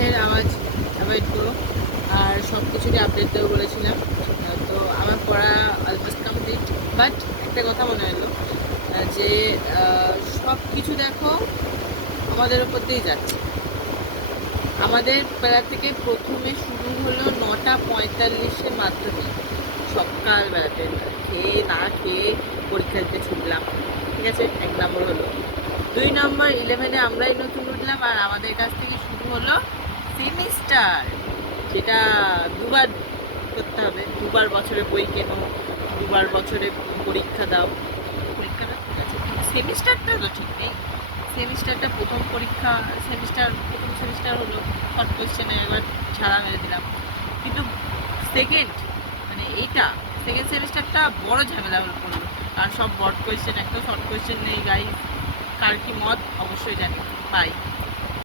পাশের আওয়াজ অ্যাভয়েড করো। আর সব কিছুরই আপডেট দেবো বলেছিলাম। তো আমার পড়া অলমোস্ট কমপ্লিট, বাট একটা কথা মনে হলো যে সব কিছু দেখো আমাদের ওপর দিয়েই যাচ্ছে। আমাদের বেলা থেকে প্রথমে শুরু হলো 9:45 মাধ্যমিক, সকালবেলাতে খেয়ে না খেয়ে পরীক্ষা দিতে ছুটলাম। ঠিক আছে, 1 নম্বর হলো। 2 নম্বর 11-এ আমরাই নতুন উঠলাম, আর আমাদের কাছ থেকে শুরু হলো সেমিস্টার, যেটা দুবার করতে হবে। দুবার বছরে বই কেনো, দুবার বছরে পরীক্ষা দাও। পরীক্ষাটা ঠিক আছে, কিন্তু সেমিস্টারটা তো ঠিক নেই। সেমিস্টারটা প্রথম সেমিস্টার হলো শর্ট কোয়েশ্চেনে একবার ছাড়া মেরে দিলাম, কিন্তু সেকেন্ড মানে এইটা সেকেন্ড সেমিস্টারটা বড় ঝামেলা পড়লো। আর সব বড় কোয়েশ্চেন, একটা শর্ট কোয়েশ্চেন নেই গাইস। কার কি মত অবশ্যই জানি। বাই।